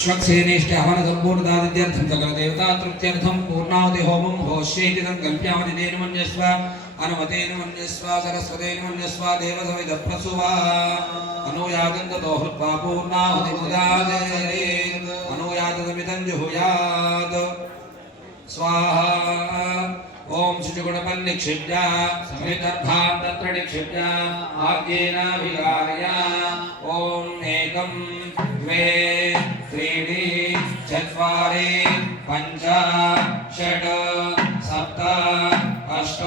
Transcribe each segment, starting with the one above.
श्वक्सेनेष्टे हवन संपूर्णदादित्यर्थं सकल देवता तृप्त्यर्थं पूर्णाहुति होमं होष्येति संकल्प्यामि तेन मन्यस्व अनुमतेन मन्यस्व सरस्वतेन मन्यस्व देवसविद प्रसुवा अनुयातं ततो हृत्वा पूर्णाहुति मुदादे अनुयातमिदं जुहुयात् स्वाहा ओम शुचिगुणपन् निक्षिप्य समितर्भां तत्र निक्षिप्य आद्येन विकारय ओम एकं द्वे त्रीणि चत्वारि पञ्च षट् सप्त अष्ट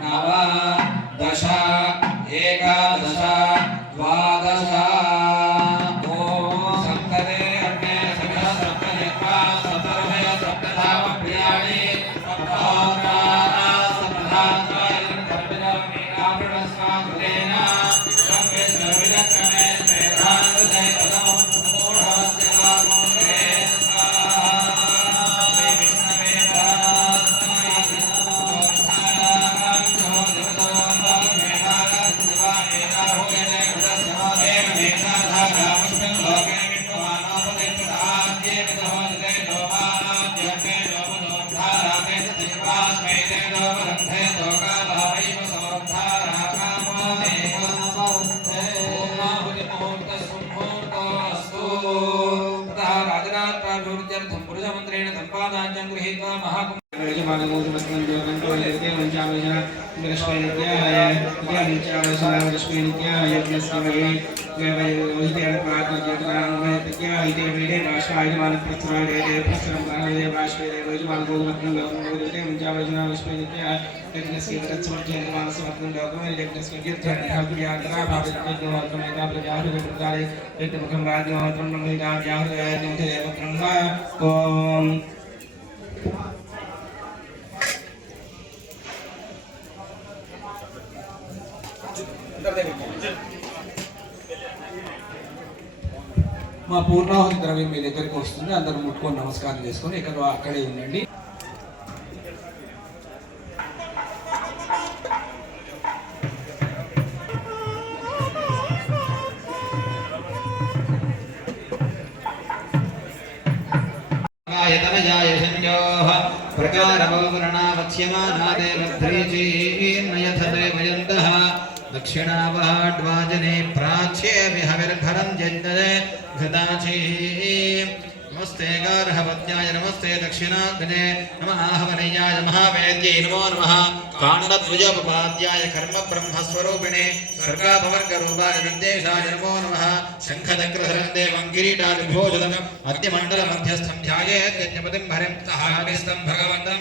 नव दश एकादश द्वादश మా పూర్ణాహుతి ద్రవ్యం మీ దగ్గరికి వస్తుంది. అందరూ ముట్టుకొని నమస్కారం చేసుకొని ఇక్కడ అక్కడే ఉండండి. दक्षिणावहाड्वाजने प्राच्ये विहविर्भरं जज्ञे घदाची नमस्ते गार्हवत्याय नमस्ते दक्षिणाग्ने नमः हवनीयाय महावेद्यै नमो नमः काण्डध्वजोपपाद्याय कर्म ब्रह्मस्वरूपिणे स्वर्गापवर्गरूपाय निर्देशाय नमो नमः शङ्खचक्रधरं देवं किरीटादिभूषितम् अद्यमण्डलमध्यस्थं ध्यायेत् यज्ञपतिं हरिं सहाभिस्तं भगवन्तं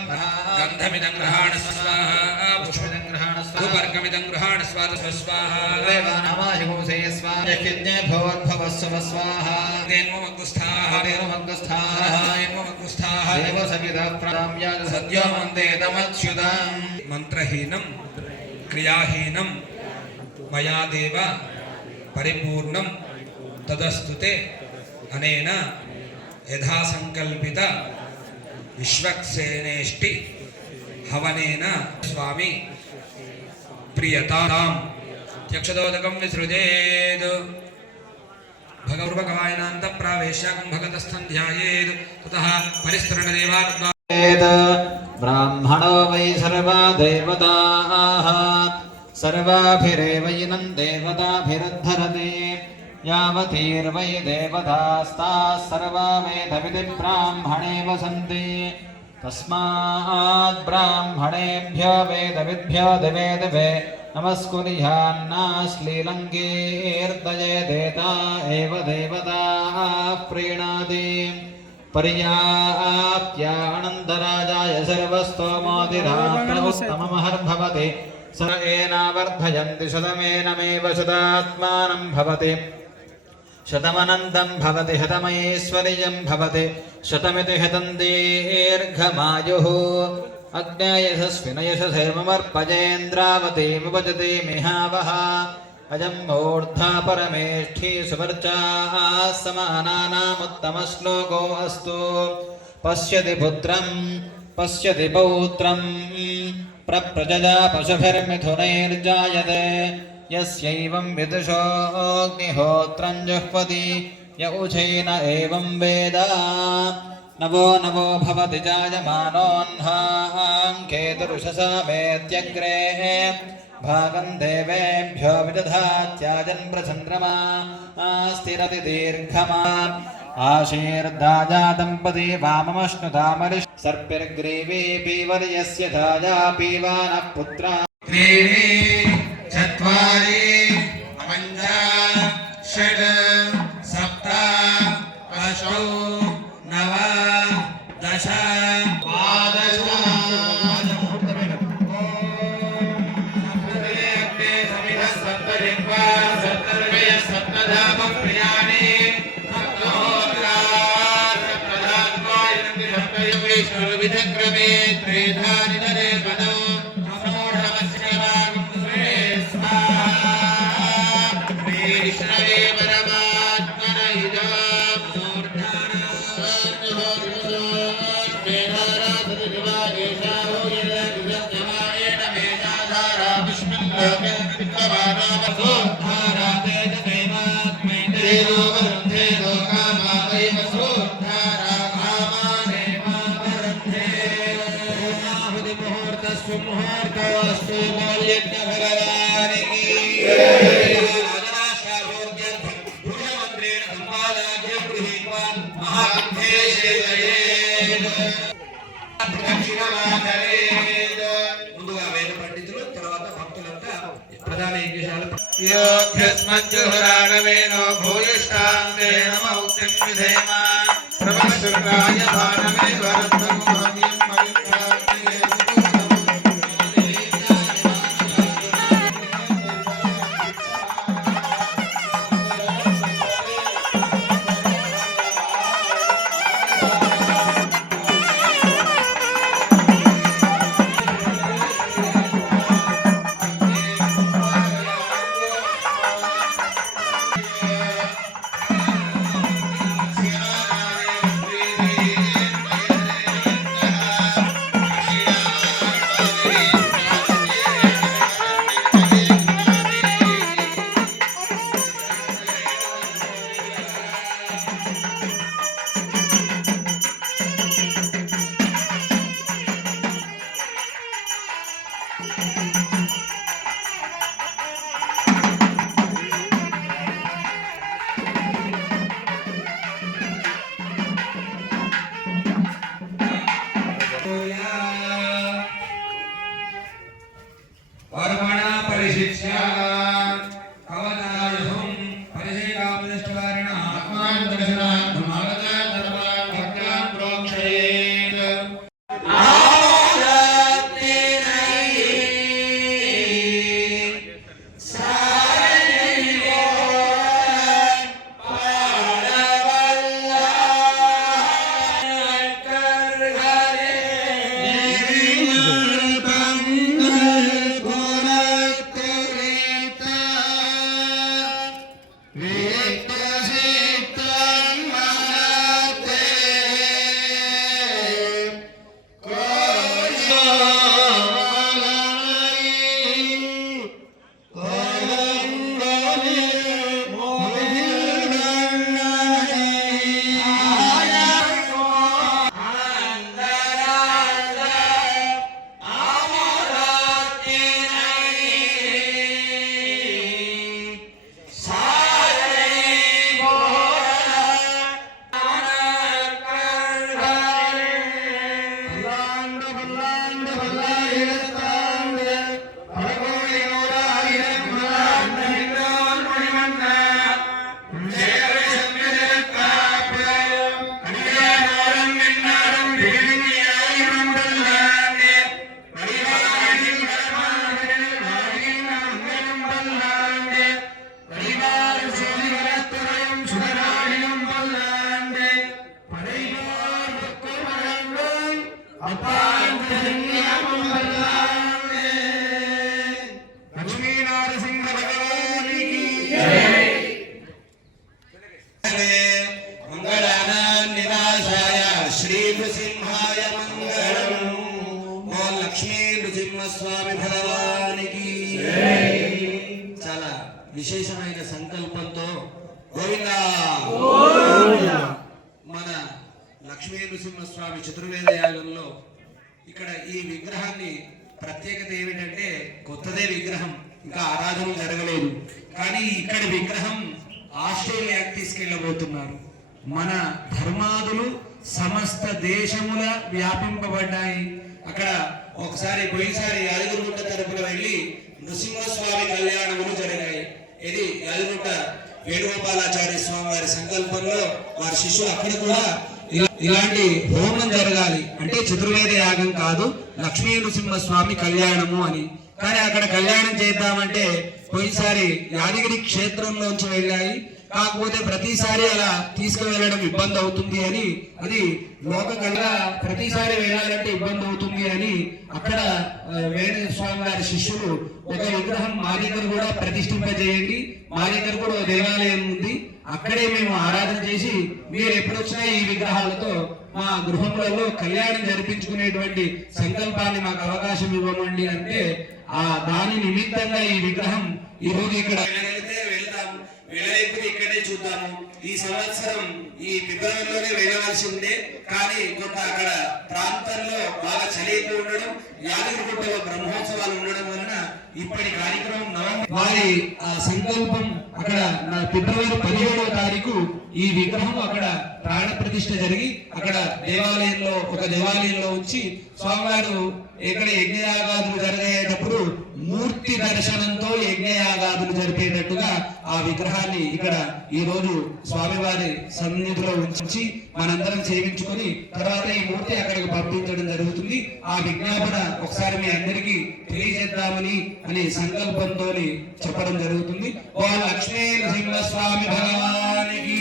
गन्धमिदं गृहाण स्वाहा पुष्पमिदं गृहाण स्वाहा धूपर्कमिदं गृहाण स्वाहा देवानामाहिगुंसे स्वाहा यज्ञे भवद्भवस्व स्वाहा तेन्वमग्गुस्थाः मंत्रहीनं क्रियाहीनं मया देव परिपूर्णं तदस्तुते अनेन यथा संकल्पित विश्वक्सेनेष्टि हवनेन स्वामी प्रियतां यक्षदोदकं विसृजेत् भगवद्भगवायनान्त प्रावेश्याकं भगतस्थं ध्यायेत् ततः परिस्तरणदेवाद्वारेत् ब्राह्मणो वै सर्वा देवताः सर्वाभिरेव इनं देवताभिरुद्धरते यावतीर्वै देवतास्ताः सर्वा वेदविधि ब्राह्मणे वसन्ति तस्मात् ब्राह्मणेभ्यो वेदविद्भ्यो दिवे दिवे नमस्कुर्यान्नाश्लीलङ्कीर्दये देता एव देवताः प्रीणाति पर्याप्यानन्दराजाय सर्वस्तोमोदिरात्रमुत्तममहर्भवति स एनावर्धयन्ति शतमेनमेव शतात्मानं भवति शतमनन्दं भवति शतमैश्वर्यं भवति शतमिति शतं दीर्घमायुः अग्नेयशस्विन यशसेमर्पजेन्द्रावतीमुपजति मिहावः अजं मूर्धा परमेष्ठी सुवर्चाः समानानामुत्तमश्लोको अस्तु पश्यति पुत्रं पश्यति पौत्रं प्रप्रजया पशुभिर्मिथुनैर्जायते यस्यैवं विदुषोऽग्निहोत्रं जुह्वति य उचैन एवं वेद नवो नवो भवति जायमानोऽह्नां केतुरुषसा मेत्यग्रे भागं देवेभ्यो विदधात्याजन् प्रचन्द्रमा स्थिरति दीर्घमा आशीर्दाया दम्पती वाममश्नुधामरिः सर्पिर्ग्रीवी पीवर्यस्य धाया पीवानः पुत्रा त्रीणि चत्वारि पञ्च षड् सप्त अष्टौ नव दश विधक्रमे त्रेधानि नरे पदौ विष्णवे परमात्मने ముందుగా వేద పండితులు తర్వాత భక్తులంతా ప్రధాన యజ్ఞశాల యోగ్యస్మజ్జుహురాణవేనో భూయిష్టాంతే నమ ఉక్తిం విధేమ ప్రవశురాయ భానమే వరత్వము హవ్యం మవిత్రాగ్నియే విశేషమైన సంకల్పంతో గోవిందా లక్ష్మీ నృసింహస్వామి చతుర్వేద యాగంలో ఇక్కడ ఈ విగ్రహాన్ని ప్రత్యేకత ఏమిటంటే కొత్తదే విగ్రహం, ఇంకా ఆరాధన జరగలేదు. కానీ ఇక్కడ విగ్రహం ఆస్ట్రేలియాకి తీసుకెళ్ళబోతున్నారు. మన ధర్మాదులు సమస్త దేశముల వ్యాపింపబడ్డాయి. అక్కడ ఒకసారి పోయినసారి యాదగిరిగుట్ట తరపున వెళ్ళి నృసింహస్వామి కళ్యాణములు జరిగాయి. ఇది యాదగిరిగుట్ట వేణుగోపాలాచార్య స్వామి వారి సంకల్పంలో వారి శిష్యులు అక్కడ కూడా ఇలాంటి హోమం జరగాలి అంటే చతుర్వేద యాగం కాదు, లక్ష్మీ నృసింహస్వామి కళ్యాణము అని. కానీ అక్కడ కళ్యాణం చేద్దామంటే పోయినసారి యాదగిరి క్షేత్రంలోంచి వెళ్ళాయి. కాకపోతే ప్రతిసారి అలా తీసుకువెళ్ళడం ఇబ్బంది అవుతుంది అని, అది లోక కళ ప్రతిసారి వెళ్ళాలంటే ఇబ్బంది అవుతుంది అని అక్కడ వేణు స్వామి వారి శిష్యులు ఒక విగ్రహం మా దగ్గర కూడా ప్రతిష్ఠింపజేయండి, మా దగ్గర కూడా దేవాలయం ఉంది, అక్కడే మేము ఆరాధన చేసి మీరు ఎప్పుడొచ్చినా ఈ విగ్రహాలతో మా గృహములలో కళ్యాణం జరిపించుకునేటువంటి సంకల్పాన్ని మాకు అవకాశం ఇవ్వమండి అంటే దాని నిమిత్తంగా ఈ విగ్రహం ఈ రోజు ఇక్కడ వెళ్ళలేకపోతే ఇక్కడే చూద్దాము. ఈ సంవత్సరం ఈ ఫిబ్రవరిలోనే వెళ్ళవలసి ఉండే, కానీ కొంత అక్కడ ప్రాంతంలో బాగా చలి ఎక్కువ ఉండడం, యాదగిరిగుట్టలో బ్రహ్మోత్సవాలు ఉండడం వలన ఇప్పటి కార్యక్రమం వారి సంకల్పం అక్కడ ఫిబ్రవరి 17వ తారీఖు ఈ విగ్రహం అక్కడ ప్రాణ ప్రతిష్ఠ జరిగి అక్కడ దేవాలయంలో ఒక దేవాలయంలో ఉంచి స్వామివారు ఇక్కడ యజ్ఞయాగాదులు జరిగేటప్పుడు మూర్తి దర్శనంతో యజ్ఞయాగాదులు జరిపేటట్టుగా ఆ విగ్రహాన్ని ఇక్కడ ఈ రోజు స్వామివారి సన్నిధిలో ఉంచి మనందరం సేవించుకొని తర్వాత ఈ మూర్తి అక్కడికి పంపించడం జరుగుతుంది. ఆ విజ్ఞాపన ఒకసారి మీ అందరికీ తెలియజేద్దామని అనే సంకల్పంతో చెప్పడం జరుగుతుంది. ఓ లక్ష్మీ నృసింహస్వామి భగవానికి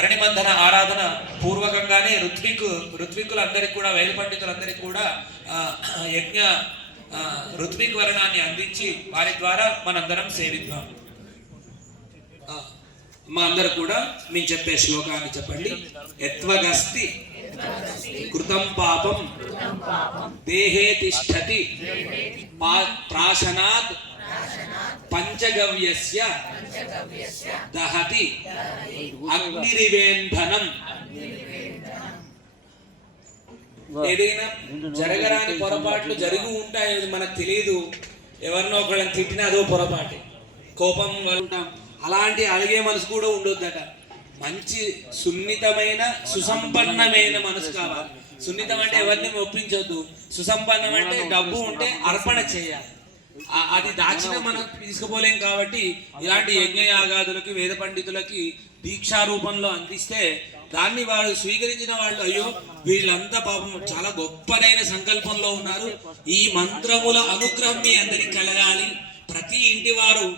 అరణిమంథన ఆరాధన పూర్వకంగానే ఋత్వికులందరికీ కూడా వేద పండితులందరికీ కూడా యజ్ఞ ఋత్విక్ వర్ణాన్ని అందించి వారి ద్వారా మనందరం సేవిద్దాం. మా అందరు కూడా నేను చెప్పే శ్లోకాన్ని చెప్పండి. యత్వగస్తి కృతం పాపం దేహే తిష్టతి ప్రాశనాత్ పంచగవ్యస్య దహతి అగ్నిరివేంధనం. ఏదైనా జరగరాని పొరపాట్లు జరిగి ఉంటాయి, మనకు తెలియదు. ఎవరినో ఒకళ్ళని తిట్టినా అదో పొరపాటు, కోపం ఉంటాం. అలాంటి అడిగే మనసు కూడా ఉండొద్దట. మంచి సున్నితమైన సుసంపన్నమైన మనసు కావాలి. సున్నితం అంటే ఎవరిని ఒప్పించొద్దు, సుసంపన్నం అంటే డబ్బు ఉంటే అర్పణ చేయాలి. అది దాచిన మనం తీసుకుపోలేం. కాబట్టి ఇలాంటి యజ్ఞయాగాదులకి వేద పండితులకి దీక్షా రూపంలో అందిస్తే దాన్ని వాడు స్వీకరించిన వాళ్ళు అయ్యో వీళ్ళంతా పాపం చాలా గొప్పదైన సంకల్పంలో ఉన్నారు, ఈ మంత్రముల అనుగ్రహం మీ అందరికి కలగాలి, ప్రతి ఇంటి వారు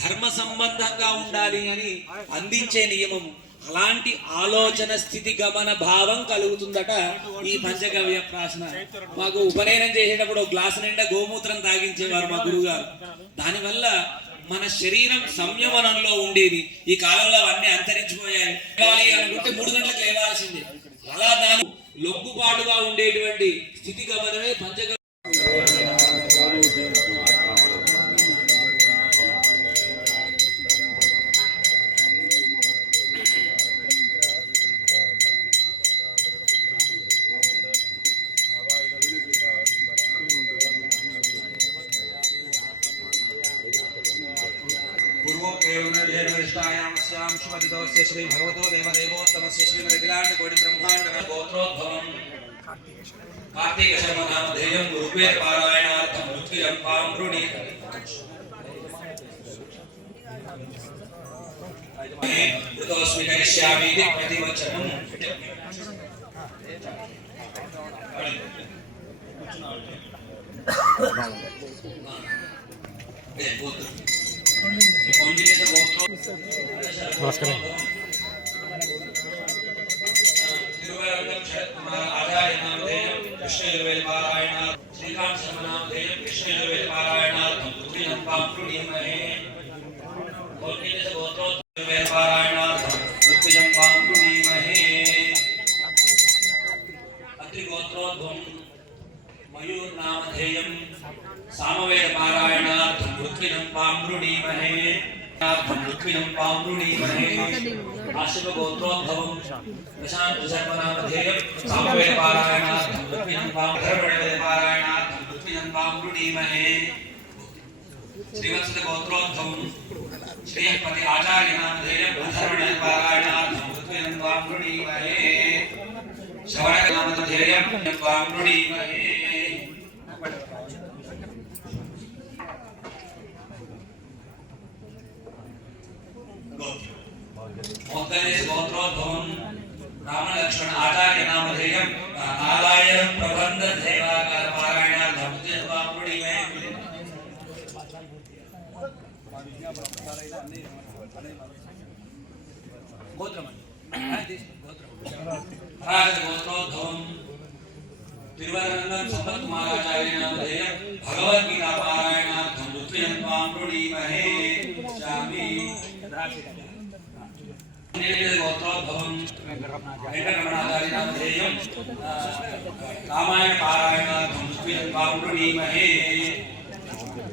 ధర్మ సంబంధంగా ఉండాలి అని అందించే నియమం. అలాంటి ఆలోచన స్థితి గమన భావం కలుగుతుందట ఈ పంచగవ్య ప్రాశన. మాకు ఉపనయనం చేసేటప్పుడు ఒక గ్లాసు నిండా గోమూత్రం తాగించేవారు మా గురువుగారు. దానివల్ల మన శరీరం సంయమనంలో ఉండేది. ఈ కాలంలో అవన్నీ అంతరించిపోయాయి. అనుకుంటే 3 గంటలకు లేవాల్సిందే. అలా దాని లొంగుబాటుగా ఉండేటువంటి స్థితి గమనమే పంచగవ్య. श्री भगवतो देवदेवोत्तमस्य श्रीमदखिलांड कोटि ब्रह्मांड गोत्रोद्भवम् कार्तिक शर्म नामधेयं ऋग्वेद पारायणार्थं मुक्तिरं पाम्रुणि ऋतोस्मि करिष्यामि इति प्रतिवचनम्. నమస్కారం. आचार्य नामधेयं कृष्ण यजुर्वेद पारायणार्थं श्रीकांत शर्मा नामधेयं कृष्ण यजुर्वेद पारायणार्थं अत्रिगोत्रोद्भवं मयूर्नामधेयं सामवेदपारायणार्थं ऋत्विजं पामृणीमहे ऋत्विजं पामृणीमहे आशिवगोत्रोद्भवं प्रशान्तशर्मनामधेयं सामवेदपारायणार्थं ऋत्विजं पामृणीमहे ऋत्विजं पामृणीमहे श्रीवत्सगोत्रोद्भवं श्रीपति आचार्यनामधेयं अधर्वणपारायणार्थं ऋत्विजं पामृणीमहे श्रवणनामधेयं पामृणीमहे गोत्रोद्भवं रामलक्ष्मण आचार्य नामधेयं नारायण प्रबंध सेवाकार पारायणार्थं पामृणीमहे गोत्रोद्भवं तिरुवरंगम संपत्कुमाराचार्य नामधेयं भगवद्गीता पारायणार्थं ऋत्विजं पामृणीमहे स्वामी गोत्रोद्भवं वेंकटरमणाचार्य नामधेयं रामायण पारायणार्थं ऋत्विजं पामृणीमहे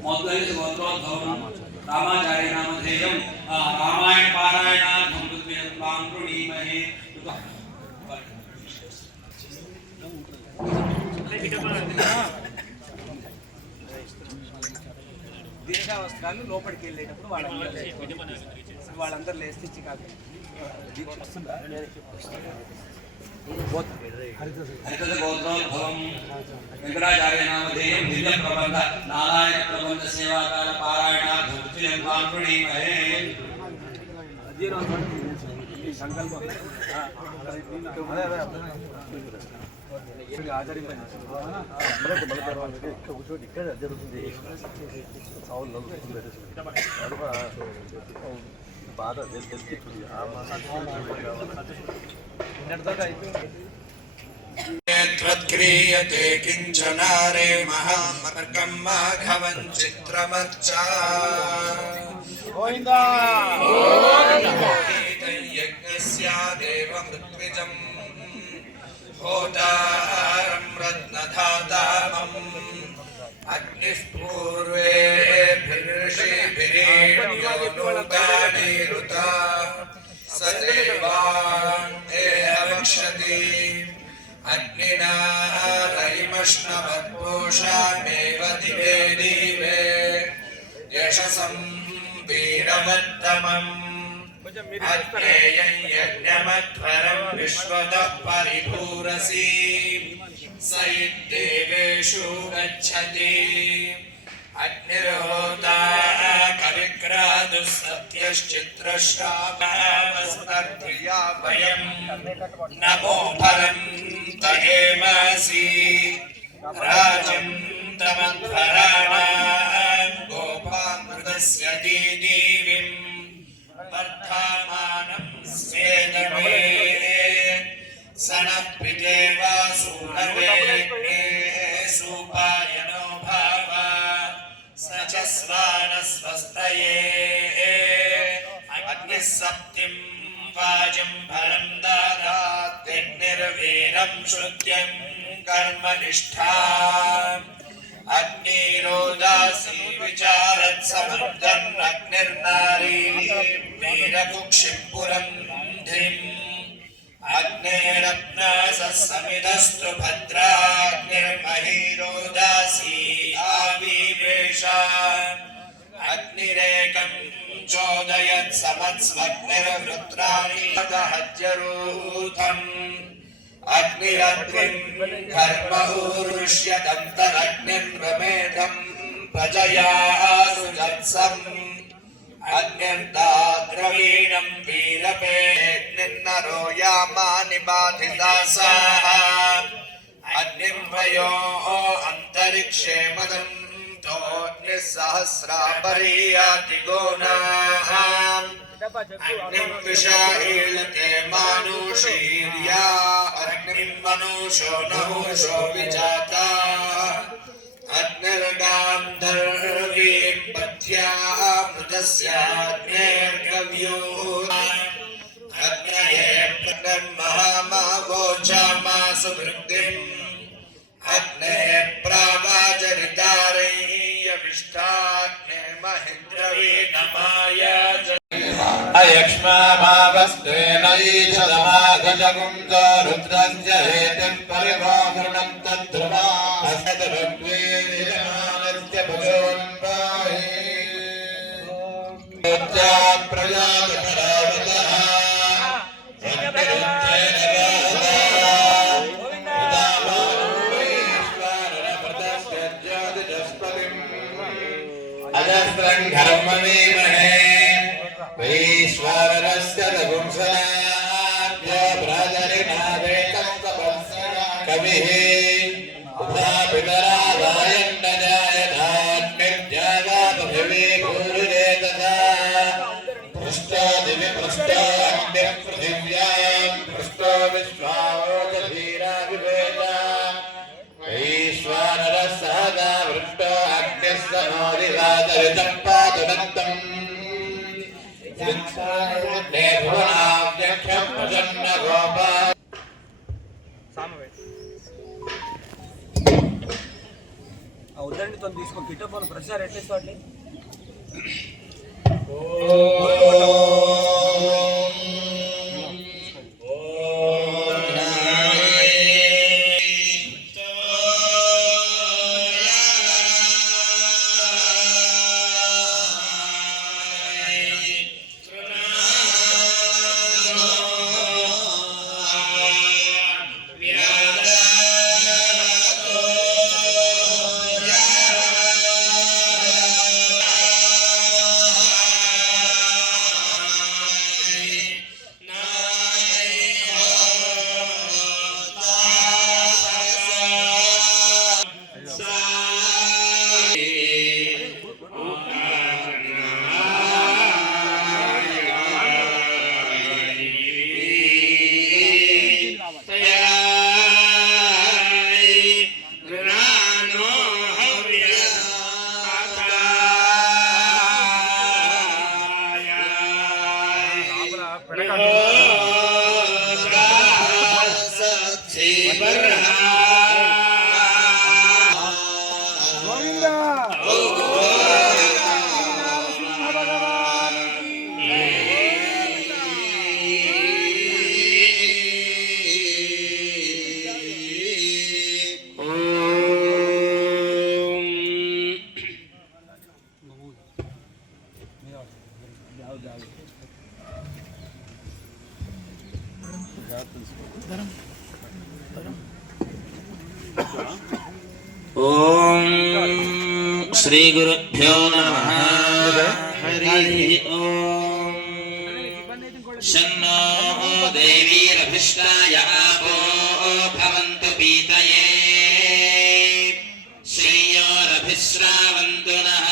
गोत्रोद्भवं रामाचार्य नामधेयं रामायण पारायणार्थं ऋत्विजं पामृणीमहे దీక్షా వస్త్రాలు లోపలికి వెళ్ళేటప్పుడు వాళ్ళందరూ లేస్తే ఇచ్చి కాదు गोत्रोद्भवं वेंकटाचार्य नामधेयं दिव्य प्रबंध नारायण प्रबंध सेवाकाल पारायणार्थं ऋत्विजं पामृणीमहे సంకల్పం కూర్చోటి ఇక్కడ జరుగుతుంది బాధ తెలిపింది त्वत्क्रियते किञ्चनारे महामर्गं माघवं चित्रमर्चा यज्ञस्यादेव मृत्विजं होतारं रत्नधातामम् अग्निः पूर्वेभिर्षिभिरेण्योनुगानिरुता स देवान् ते रक्षति अग्निना रयिमश्नवत्पोषामेव दिवे दिवे यशसं वीरवत्तमम् अग्नेयं यज्ञमध्वरं विश्वतः परिपूरसि स इद्देवेषु गच्छति अग्निर्होता कविक्रादुः सत्यश्चित्रश्रावस्तर्त्रिया वयं नमो फलं तयेमसि राजं तमध्वराणां गोपामृतस्य दीदीविं वर्धमानं स्वेदमे स नः पितेवा सूनवेग्ने सुपायनो भाव स च स्वानस्वस्तये अग्निः सप्तिं वाजं फलं ददात्यग्निर्वीरं श्रुत्यं कर्मनिष्ठा अग्निरोदासी विचारत् समर्थन् अग्निर्नारी वीरकुक्षिं पुरन्ध्रिम् अग्नेरप्नासः समिधस्तु भद्राग्निर्महीरोदासी आविवेश अग्निरेकं चोदयत् समत्स्वग्निर्वृत्राणि दहत्यरूथम् अग्निरग्निं कर्महूरुष्यदन्तरग्निर्वमेधं प्रजया सुजत्सम् अग्निर्दाद्रवीणं वीरपेऽग्निर्नरो यामानि बाधितासाः अग्निं वयो अन्तरिक्षे मदन्तोऽग्निः सहस्रापरीयाति गोनाः अग्निं विषाहीलते मानुषीर्या अग्निं मनुषो नहुषो विजाता अग्निर्गान्धर्वीं पथ्या मृतस्याग्नेर्गव्यो ज्येष्ठाग्ने महेन्द्रवीणमाय अयक्ष्माभावस्तेन ईशदमागजगुंसो रुद्रस्य हेतिः परिभाषणं तद्ध्रुवा असद्भग्वेदिरमानस्य भगवन् पाहि प्रजातपरावतः अजस्रं घर्मणीमहे वैश्वानरस्य रघुंसनाद्य भ्राजरिनादेकस्तपस्य कविः उभापितरागायन्न जायधान्निर्जागापृथिवी भूरिरेतसा पृष्ठो दिवि पृष्ठो अग्निः पृथिव्यां पृष्ठो विश्वावोचधीराविवेदा वैश्वानरः सहगा वृष्टो अग्निः सनोदिवादरितं पातुनन्तम् ఆ ఉద్దండితో తీసుకో గిట్టఫోన్ ప్రసార్ ఎట్లేస్తాడు ओम श्री गुरुभ्यो नमः हरि ओम शन्नो देवीरभिष्टाय आपो भवन्तु पीतये श्रेयोरभिश्रावन्तु नः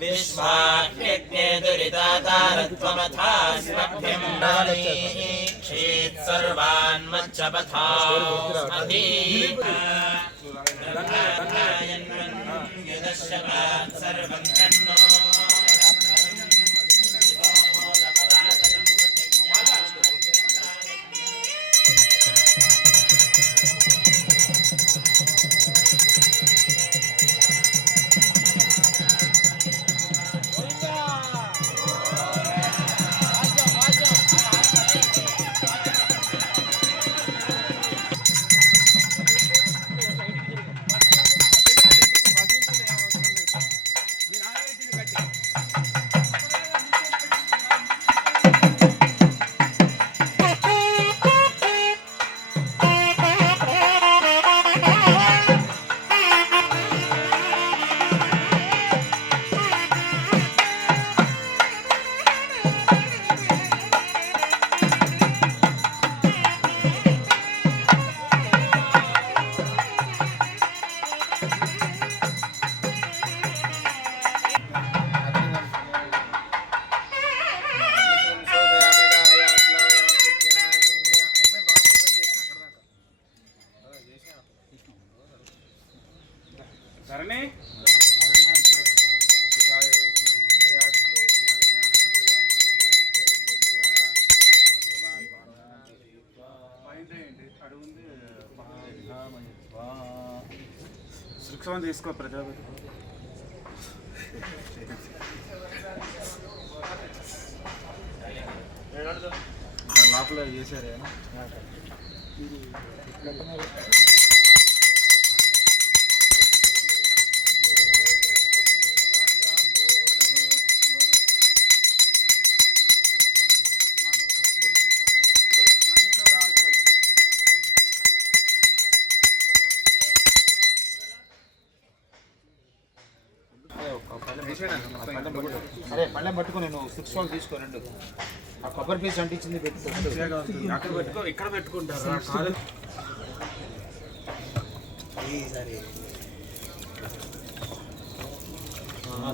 विश्वाग्ने दुरितातारत्वमथा स्मभ्यं क्षेत् सर्वान् मच्चपथास्मधीता यदश्यवात् सर्वं तन्नो శిక్షణ తీసుకో ప్రజాపతి లోపల చేశారు అరే పళ్ళెం పట్టుకో, నేను 6 వాళ్ళు తీసుకో 2 ఆ కొబ్బరి పీస్ అంటించింది పెట్టుకో. అక్కడ పెట్టుకో, ఇక్కడ పెట్టుకుంటారు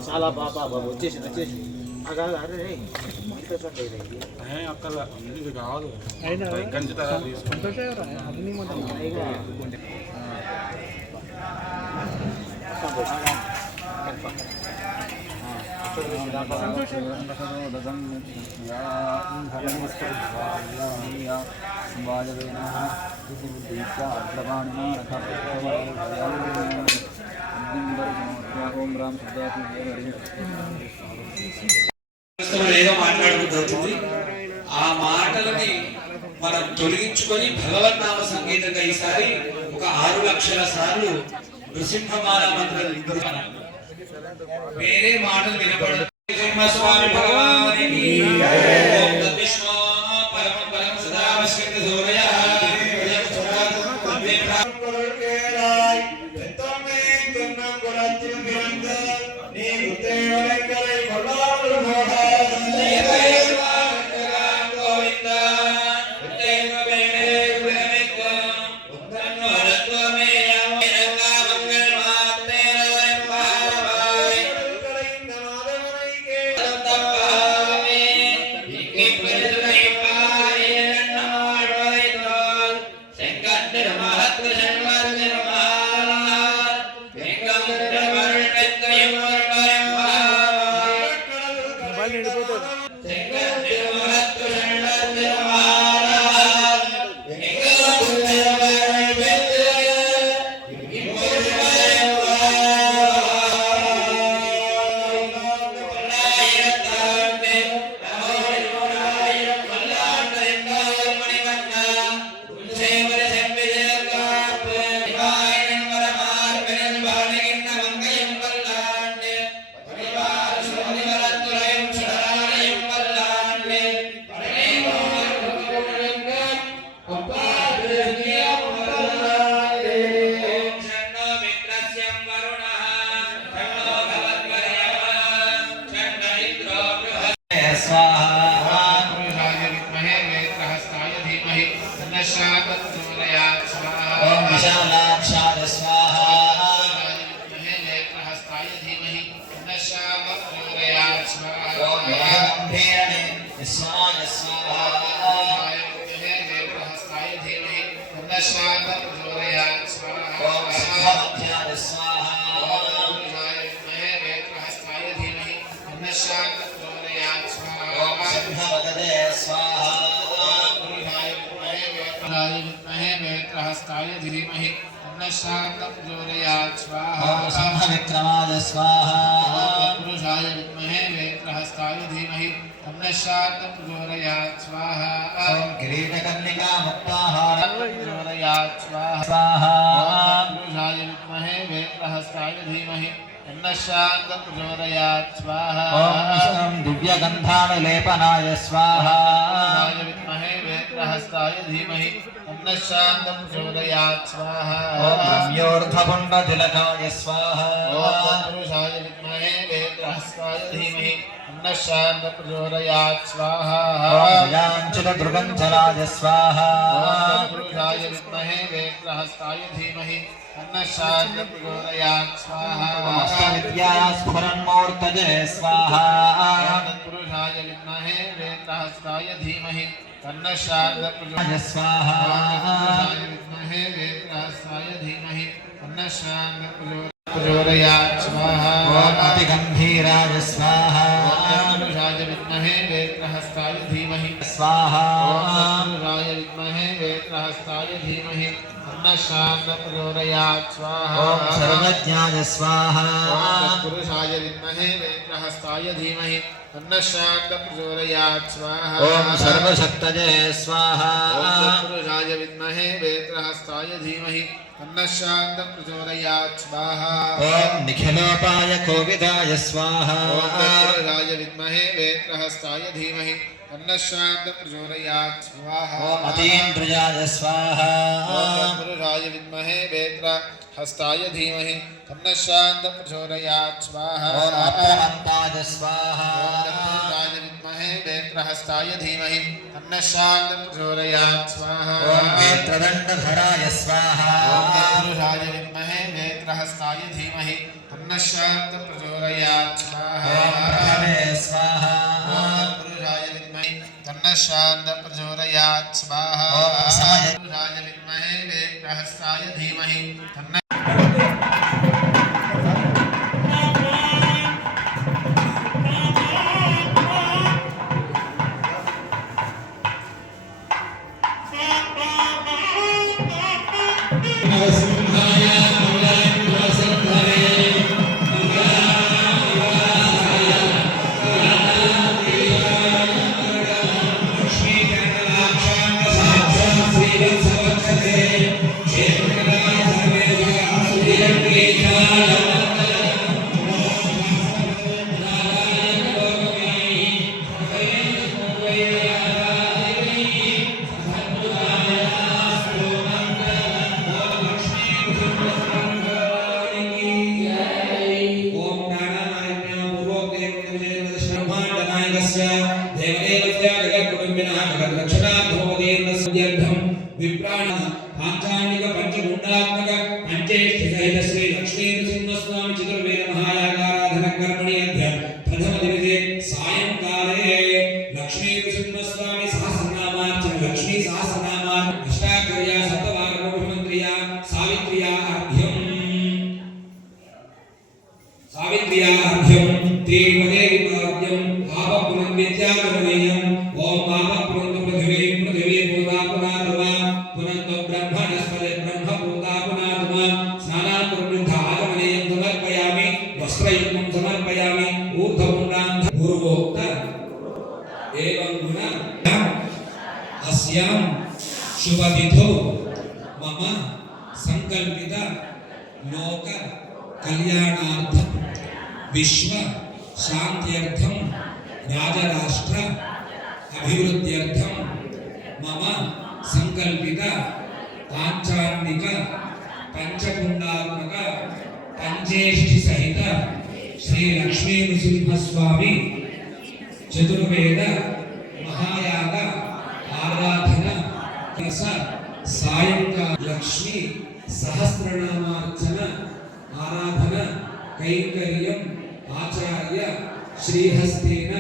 చాలా బాబా వచ్చేసి అరే అక్కడ ఇది కావాలి కంచి తయారు ఏదో మాట్లాడుకుంటుంది. ఆ మాటలని మనం తొలగించుకొని భగవన్నామ సంగీతంగా ఈసారి ఒక 6 లక్షల సార్లు నృసింహమాల మంత్రం వేరే మాటలు వినపడదు. స్వామి భగవానికి ఓం తద్విష్ణు పరమం పరమం సదా వస్మిత్ సూరయ विक्रमाय स्वाहा पुरुषाय विद्महे वेत्रहस्ताय धीमहि तन्नः शान्तं प्रचोदयात् स्वाहा ओम किरीटकर्णिका मुक्ताहार प्रचोदयात् स्वाहा स्वाहा पुरुषाय विद्महे वेत्रहस्ताय धीमहि तन्नः शान्तं प्रचोदयात् स्वाहा ओम दिव्यगन्धानुलेपनाय स्वाहा पुरुषाय विद्महे वेत्रहस्ताय धीमहि तन्नः शान्तं प्रचोदयात् स्वाहा ओम रम्योर्धपुण्डतिलकाय स्वाहा पुरुषाय विद्महे वेत्रहस्ताय प्रचोदयात् धीमहि तन्नः शान्त प्रचोदयात् स्वाहा ध्रुवञ्चलाय स्वाहा पुरुषाय विद्महे वेत्रहस्ताय धीमहि तन्नः शान्त प्रचोदयात् स्वाहा विद्या स्फुरन्मूर्तये स्वाहा पुरुषाय विद्महे वेत्रहस्ताय धीमहि तन्नः शान्त प्रचोदयात् स्वाहा पुरुषाय विद्महे वेत्रहस्ताय धीमहि तन्नः शान्त प्रचोदयात् स्वाहा अतिगम्भीराय स्वाहा पुरुषाय विद्महे वेत्रहस्ताय धीमहि स्वाहा पुरुषाय विद्महे वेत्रहस्ताय धीमहि तन्नः शान्त प्रचोदयात् स्वाहा सर्वज्ञाय स्वाहा पुरुषाय विद्महे वेत्रहस्ताय धीमहि तन्नः शान्त प्रचोदयात् स्वाहा सर्वशक्तये स्वाहा पुरुषाय विद्महे वेत्रहस्ताय धीमहि तन्नः शान्त प्रचोदयात् स्वाहा निखिलोपाय कोविदाय स्वाहा पुरुषाय विद्महे वेत्रहस्ताय धीमहि तन्नः शान्त प्रचोदयात् स्वाहा अतीन्द्रियाय स्वाहा पुरुषाय विद्महे वेत्रहस्ताय धीमहि तन्नः शान्त प्रचोदयात् स्वाहा अप्रमत्ताय स्वाहा पुरुषाय विद्महे वेत्रहस्ताय धीमहि तन्नः शान्त प्रचोदयात् स्वाहा वेत्रदण्डधराय स्वाहा पुरुषाय विद्महे वेत्रहस्ताय धीमहि तन्नः शान्त प्रचोदयात् स्वाहा स्वाहा पुरुषाय विद्महे तन्नः शान्त प्रचोदयात् स्वाहा पुरुषाय विद्महे वेत्रहस्ताय धीमहि तन्नः विप्राण पांचानिक पंचगुंडात्मक पंचेष्टि सहित श्री लक्ष्मी नृसिंहस्वामी चतुर्वेद महायागाराधन कर्मणि अद्य प्रथम दिवसे सायंकाले लक्ष्मी नृसिंहस्वामी सहस्रनामार्चन लक्ष्मी सहस्रनामार्चन अष्टाक्षर्या सप्तवारमभिमन्त्र्या सावित्र्या अर्घ्यं त्रिपदेविपाद्यं पापपुनर्विद्यागमनीयम् ओम पापपुनर् पृथिवी भूतापुनात्मा पुनन्तो ब्रह्मणस्पदे ब्रह्मभूतापुनात्मा स्नानान्तर्वृद्धागमनीयं समर्पयामि वस्त्रयुग्मं समर्पयामि ऊर्ध्वपुण्डान्ध पूर्वोक्त एवं गुण अस्यां शुभतिथौ मम संकल्पित लोक कल्याणार्थं विश्व शांत्यर्थं राजराष्ट्र अभिवृद्ध्यर्थं मम संकल्पित पांचान्निक पंचकुंडात्मक पंचेष्टि सहित श्री लक्ष्मी नृसिंहस्वामी चतुर्वेद महायाग आराधना सायंकाल लक्ष्मी सहस्रनामार्चन आराधन कैंकर्यम आचार्य श्रीहस्तेन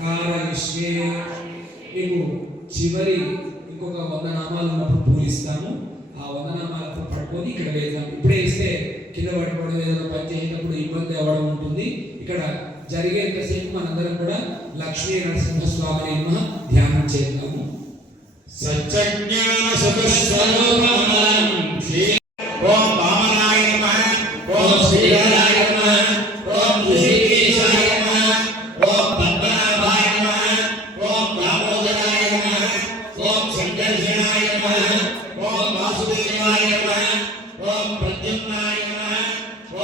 कारयिष्ये మీకు చివరి ఇంకొక 100 నామాలు ఉన్నప్పుడు పూరిస్తాము ఆ 100 నామాలతో పట్టుకొని ఇక్కడ వేద్దాం ఇప్పుడే ఇస్తే కింద పట్టుకోవడం ఏదైనా పని చేసేటప్పుడు ఇబ్బంది అవ్వడం ఉంటుంది ఇక్కడ జరిగేంతసేపు మనందరం కూడా లక్ష్మీ నరసింహస్వామి నమః ధ్యానం చేద్దాము సత్యజ్ఞాన సతస్వరూపమం శ్రీ ఓం వామనాయ నమః ఓం శ్రీరాయ నమః ఓం శ్రీకేశాయ నమః ఓం పద్మనాభాయ నమః ఓం దామోదరాయ నమః ఓం సంకర్షణాయ నమః ఓం వాసుదేవాయ నమః ఓం ప్రద్యుమ్నాయ నమః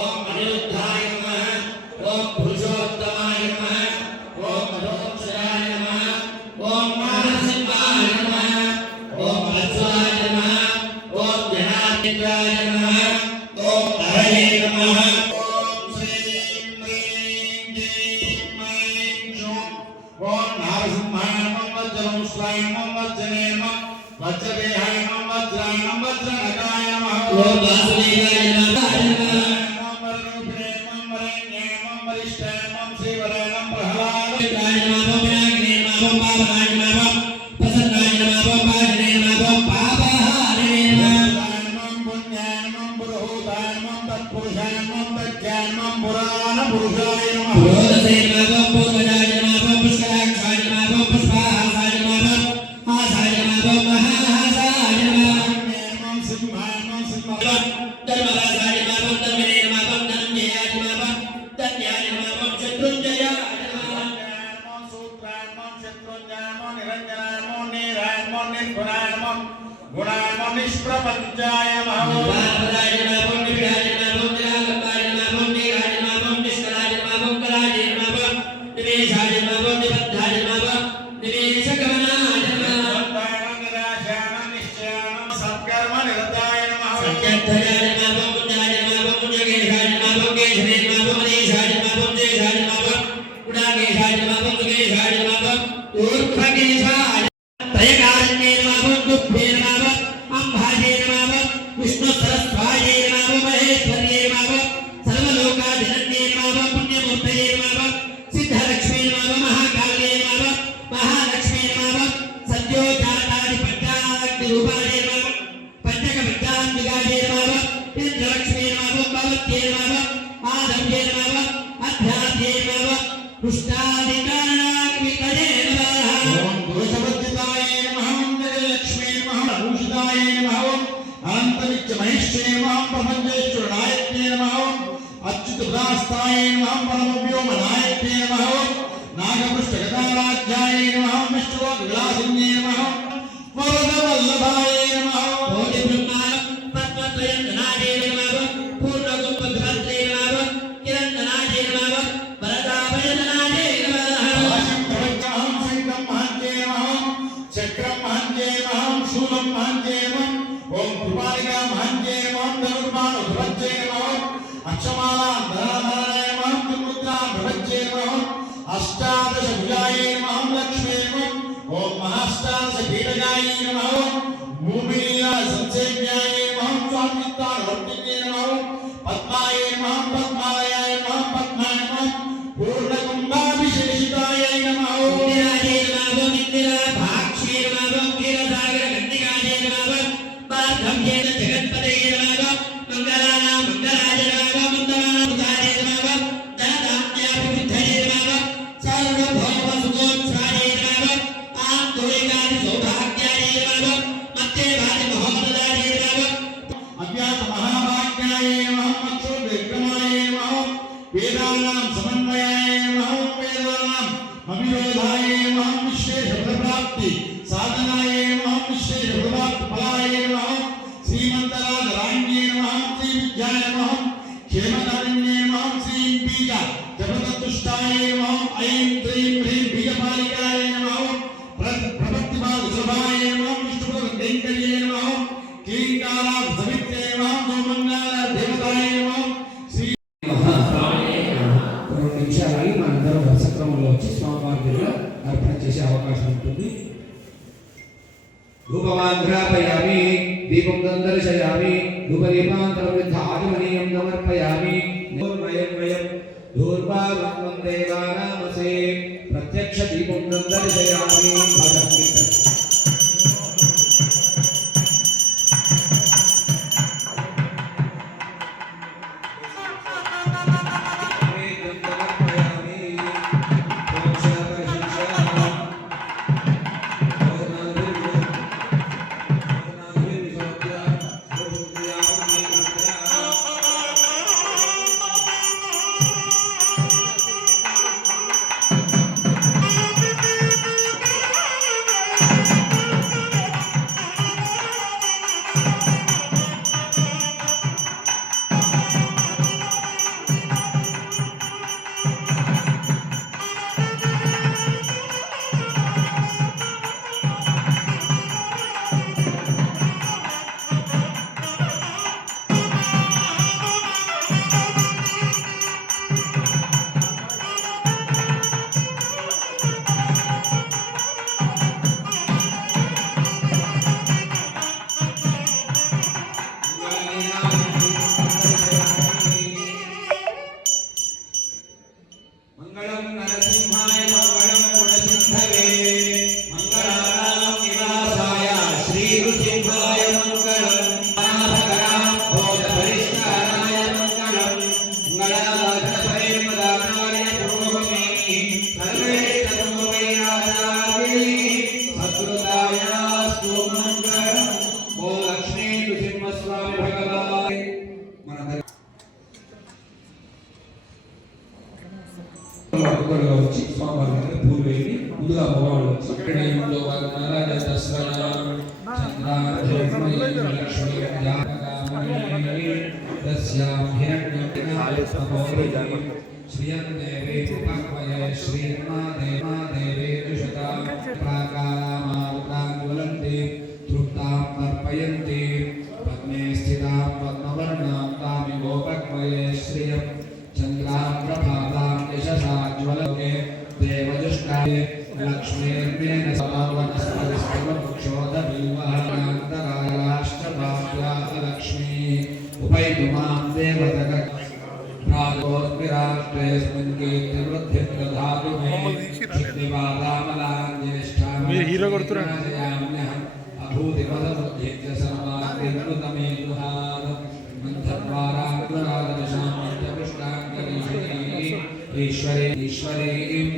ఓం అనిరుద్ధాయ నమః ఓం పురుషోత్తమాయ నమః ఓం మనోక్షరాయ నమః ఓం నరసింహాయ నమః ఓం అశ్వాయ నమః ఓం జనార్దనాయ నమః ఓం హరయే నమః వజ్రాయణం వజ్రనేమం వజ్రదేహాయనం వజ్రాయణం వజ్రనకాయ నమః ఓం వాసుదేవాయ నమః వరూపిణేమం వరేణ్యేమం వరిష్ఠేమం శ్రీవరేణం ప్రహ్లాద రాయ నమః వినాయకనే నమః పావనాయ నమః ప్రసన్నాయ నమః పావనే నమః పాపహారే నమః జ్ఞానం పుణ్యానం పురుహూతానం తత్పురుషానం తజ్ఞానం పురాణ పురుషాయ నమః రోదసే నమః పూర్వజాయ నమః పుష్కరాక్షాయ నమః పుష్పాహాసాయ నమః ఆసాయ నమః మహాహాసాయ నమః జ్ఞానం సింహానం సింహం ధర్మరాజాయ నమః ధర్మిణే నమః ధనంజయాయ నమః ధన్యాయ నమః శత్రుంజయాయ నమః జ్ఞానం సూత్రానం శత్రుంజానం నిరంజనానం నీరానం నిర్గుణానం గుణానం నిష్ప్రపంచాయ నమః వామరాయ నమః నివ్యాయ నమః నిరాలంబాయ నమః నీరాయ నమః నిష్కలాయ నమః కలాయ నమః నివేశాయ నమః నిబద్ధాయ నమః నివేశగమనాయ నమః నిరాశానం నిశ్చయానం సత్కర్మ నిరతాయ నమః సత్యధ్యాయ నమః పుణ్యాయ నమః పుణ్యకేశాయ నమః కేశనే నమః మనీషాయ నమః జేశాయ నమః గుణాకేశాయ నమః మృగేశాయ నమః ఊర్ధ్వకేశాయ త్రయకారణ్యే నమః దుఃఖే నమః అంబాజే నమః విష్ణుసరస్వాయే నమః మహేశ్వర్యే నమః సర్వలోకాధినన్యే నమః పుణ్యమూర్తయే నమః సిద్ధలక్ష్మీ నమః మహాకాళే నమః మహాలక్ష్మీ నమః సద్యోజాతాది పంచాగ్ని రూపాయే నమః పంచక పంచాంగికాయే నమః ఇంద్రలక్ష్మీ నమః భవత్యే నమః ఆదమ్యే నమః అధ్యాత్యే నమః పుష్టాదికారణాగ్నికరే నమః ఓం దోషవర్జితాయ నమః జయలక్ష్మీ నమః భూషితాయ నమః అనంతనిత్య మహేశ్వరే నమః ప్రపంచేశ్వర నాయక్యే నమః అచ్యుత ఉదాస్తాయ నమః పరమవ్యోమ నాయక్యే నమః నాగపృష్ఠ గదారాధ్యాయ నమః విష్ణులోక విలాసిన్యే నమః వరద వల్లభాయ నమః కోటి బ్రహ్మాండం పద్మత్రయం ధనాజే నమః పూర్ణకుంభధ్వజే నమః కిరణ్ధనాజే నమః వరదాభయ ధనాజే నమః ఆశం ప్రవచ్చహం శంఖం మహంజే నమః చక్రం మహంజే నమః శూలం మహంజే నమః ఓం కృపాలికా మహంజే నమః ధనుర్బాణ ధ్రువజ్జే నమః అక్షమాలాం ధనాధనాయ నమః త్రిముద్రాం ధ్రువజ్జే నమః అష్టాదశ భుజాయ నమః లక్ష్మీ నమః ఓం మహాష్టాదశ పీఠజాయ నమః భూమిలీలా సంసేవ్యాయ నమః స్వామిత్వావర్తిన్యే నమః పద్మాయ నమః పద్మాలయాయ నమః పద్మాయ నమః పూర్ణకుంభాభిషేషితాయ నమః ఇందిరాజే నమః ఇందిరాభాక్షే నమః క్షీరసాగర గంధికాజే నమః పార్థంజే జగత్పతయే నమః మంగళానాం మంగళాయ నమః మంగళానాం నమః ధనధాన్యాభివృద్ధయే నమః సర్వభౌమ సుఖోత్సాయే నమః ఆంతరికాది సౌభాగ్యాయ నమః మత్తే భారి మహోదయాయ నమః అజ్ఞాత మహాభాగ్యాయ నమః మత్సో విక్రమాయ నమః వేదానాం సమన్వయాయ నమః వేదానాం అవిరోధాయ నమః విశేష ఫలప్రాప్తి సాధనాయ నమః విశేష ఫలప్రాప్తి ఫలాయ నమః శ్రీమంతరాజ రాణ్యే నమః శ్రీ విద్యాయ నమః క్షేమకారిణ్యే నమః శ్రీ బీజ జపతతుష్టాయ నమః ఐం శ్రీం హ్రీం బీజపాలికాయ నమః ప్రపత్తిపాద సుభాయ నమః విష్ణుపద వెంకటేయ నమః క్లీంకారా సవిత్రే నమః సోమంగాల దేవతాయ నమః శ్రీ 2 నిమిషాలు మనందరం వరుస క్రమంలో వచ్చి స్వామివారి దగ్గర అర్పణ చేసే అవకాశం ఉంటుంది. ధూపమాఘ్రాపయామి దీపం దర్శయామి ధూపదీపాంతరవిద్ధ ఆదిమనీయం సమర్పయామి నిర్మయం వయం ధూర్భావం వందే వారామసే ప్రత్యక్ష దీపం దర్శయామి భగవద్గీత ఒక్కొక్కరుగా వచ్చి స్వామివారి దగ్గర పూలు వేయి ముందుగా భగవానుడు వచ్చి ఇక్కడే ఇంట్లో వాళ్ళ నారాయణ దస్వరం చంద్రాధర్మయం లక్ష్మీ జాతకామణి దస్యాం హిరణ్యం శ్రియం దేవే ఉపక్వయే శ్రీర్మాదేవే దుషతాం ప్రాకారామావృతాం జ్వలంతి తృప్తాం తర్పయంతి పద్మే స్థితాం పద్మవర్ణాం తామివోపక్వయే శ్రియం చంద్రాం ప్రభాతాం యశసా జ్వలతే దేవదుష్టాయ లక్ష్మీర్మేణ సమవనస్పతిస్తవక్షోధబిల్వహాంతరాయాశ్చ లక్ష్మీ ఉపైతుమాం దేవతక ప్రాగోర్మిరాష్ట్రేస్మిన్ కీర్తివృద్ధిం దధాతు మే మీరు హీరో కొడుతున్నారు. అభూతిపదబుద్ధిత్య సర్వాంతికృతమే గృహాద్ ఈశ్వరీం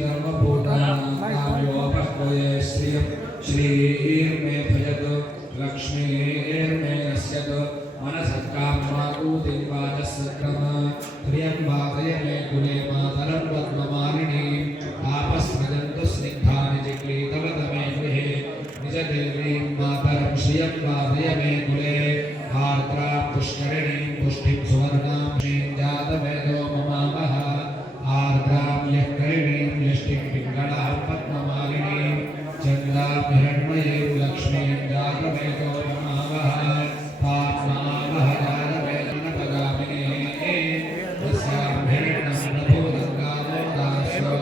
ధర్మపూర్ణాయోపక్వయే శ్రియం శ్రీర్మే భజతు లక్ష్మీర్మే నశ్యతు మనసత్కామాకూతిం వాజస్సక్రమ ప్రియం వాదయ మే కులే మాతరం పద్మమాలిని ఆపస్మజంతు స్నిగ్ధాని చిక్లీతవత మే గృహే నిజదేవీం మాతరం శ్రియం వాదయ మే కులే ఆర్ద్రాం పుష్కరిణీం పుష్టిం సువర్ణాం శ్రీం జాతవేదో మమావహ ఆర్ద్రాం యఃకరిణీం యష్టిం పింగళాం పద్మమాలినీం చంద్రాం హిరణ్మయీం లక్ష్మీం జాతవేదో మమావహ పాత్మావహ జాతవేదనపగామినే తస్యాం హిరణ్యం ప్రభూతం కామో దాస్యో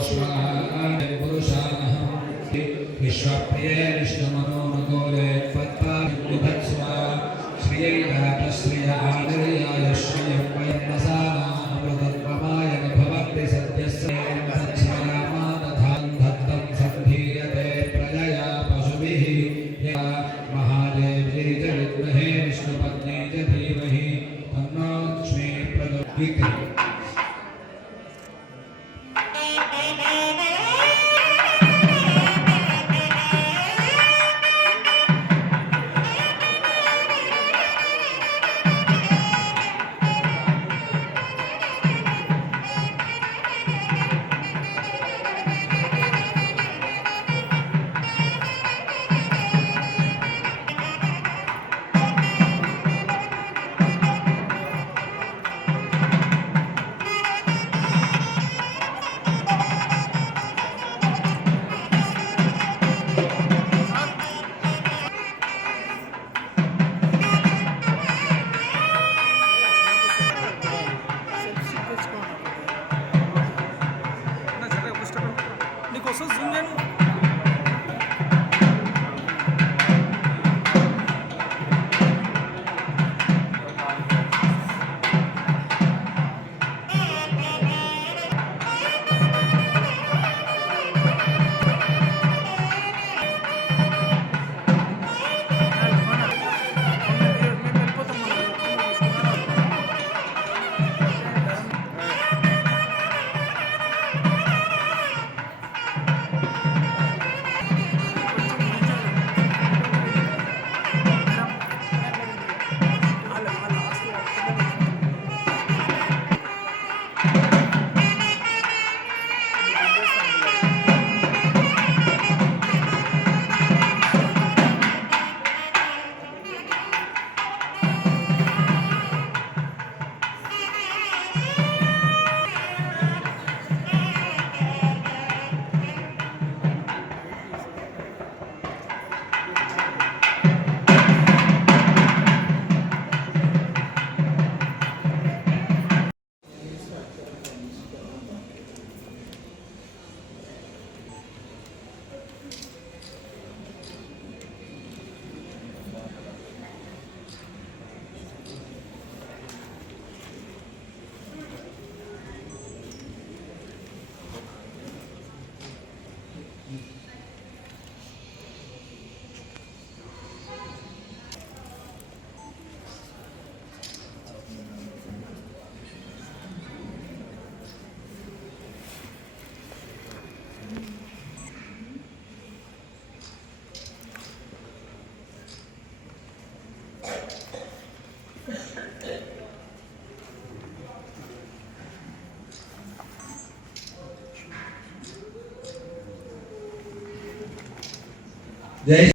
జై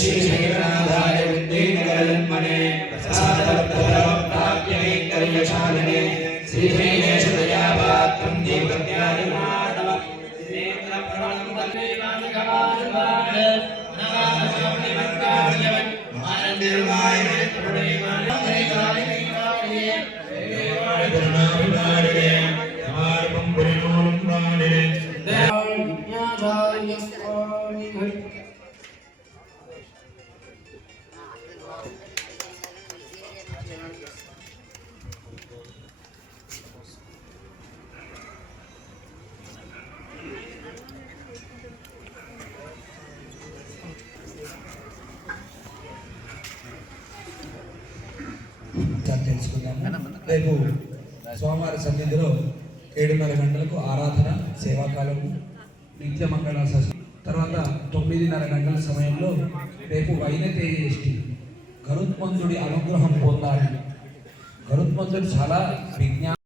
श्रीशैलनाथाय विद्येन्द्रजन्मने प्रसादप्राप्यै कल्यशालिने श्रीशैलेशदयापात्रं दीपत्यादिमाधव नेत्रप्रवणं वन्दे मानगवासवान् नगामकामनिमत्कार्यवन् आनन्दिर्वाय తెలుసుకుందాము. రేపు సోమవారి సన్నిధిలో 7:30 గంటలకు ఆరాధన సేవాకాలము నిత్యమంగళ షష్ఠి, తర్వాత 9:30 గంటల సమయంలో రేపు వైనతేజేష్టి. గరుత్మంతుడి అనుగ్రహం పొందాలి. గరుత్మంతుడు చాలా విజ్ఞానం